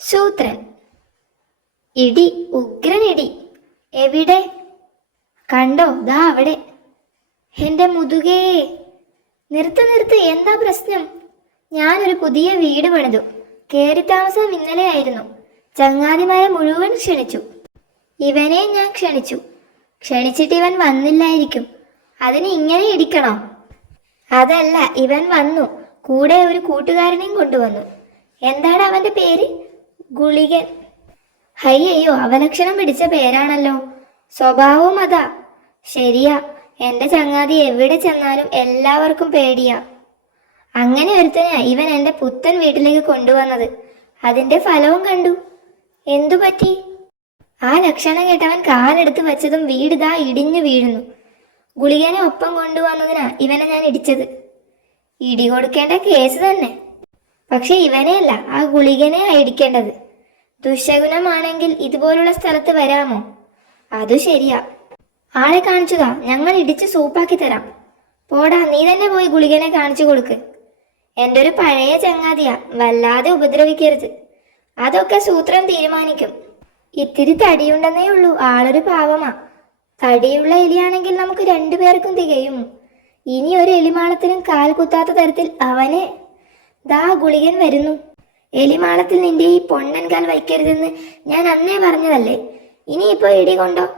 ശൂദ്രൻ. ഇടി, ഉഗ്രൻ ഇടി. എവിടെ? കണ്ടോ, ദാ അവിടെ. എന്റെ മുതുകേ. നിർത്ത്, എന്താ പ്രശ്നം? ഞാനൊരു പുതിയ വീട് പണിതു. കേറി താമസം ഇന്നലെ ആയിരുന്നു. ചങ്ങാതിമാരെ മുഴുവൻ ക്ഷണിച്ചു. ഇവനെ ഞാൻ ക്ഷണിച്ചു. ക്ഷണിച്ചിട്ട് ഇവൻ വന്നില്ലായിരിക്കും. അതിന് ഇങ്ങനെ ഇടിക്കണോ? അതല്ല, ഇവൻ വന്നു. കൂടെ ഒരു കൂട്ടുകാരനെയും കൊണ്ടുവന്നു. എന്താണ് അവന്റെ പേര്? ഗുളികൻ. അയ്യോ, അവലക്ഷണം പിടിച്ച പേരാണല്ലോ. സ്വഭാവവും അതാ. ശരിയാ, എന്റെ ചങ്ങാതി എവിടെ ചെന്നാലും എല്ലാവർക്കും പേടിയാ. അങ്ങനെ ഒരുത്തനെയാ ഇവൻ എന്റെ പുത്തൻ വീട്ടിലേക്ക് കൊണ്ടുവന്നത്. അതിന്റെ ഫലവും കണ്ടു. എന്തു പറ്റി? ആ ലക്ഷണം കേട്ടവൻ കാലെടുത്ത് വെച്ചതും വീടിതാ ഇടിഞ്ഞു വീഴുന്നു. ഗുളികനെ ഒപ്പം കൊണ്ടുവന്നതിനാ ഇവനെ ഞാൻ ഇടിച്ചത്. ഇടി കൊടുക്കേണ്ട കേസ് തന്നെ. പക്ഷെ ഇവനെയല്ല, ആ ഗുളികനെ ഇടിക്കേണ്ടത്. ദുശകുനമാണെങ്കിൽ ഇതുപോലുള്ള സ്ഥലത്ത് വരാമോ? അതു ശരിയാ. ആളെ കാണിച്ചുതാ, ഞങ്ങൾ ഇടിച്ച് സൂപ്പാക്കി തരാം. പോടാ, നീ തന്നെ പോയി ഗുളികനെ കാണിച്ചു കൊടുക്ക്. എൻ്റെ ഒരു പഴയ ചങ്ങാതിയാ, വല്ലാതെ ഉപദ്രവിക്കരുത്. അതൊക്കെ സൂത്രം തീരുമാനിക്കും. ഇത്തിരി തടിയുണ്ടെന്നേ ഉള്ളൂ, ആളൊരു പാവമാ. തടിയുള്ള എലിയാണെങ്കിൽ നമുക്ക് രണ്ടുപേർക്കും തികയും. ഇനി ഒരു എലിമാളത്തിനും കാൽ കുത്താത്ത തരത്തിൽ അവനെ. ദാ ഗുളികൻ വരുന്നു. എലിമാളത്തിൽ നിന്റെ ഈ പൊണ്ണൻ കാൽ വയ്ക്കരുതെന്ന് ഞാൻ അന്നേ പറഞ്ഞതല്ലേ. ഇനിയിപ്പോ ഇടി കൊണ്ടോ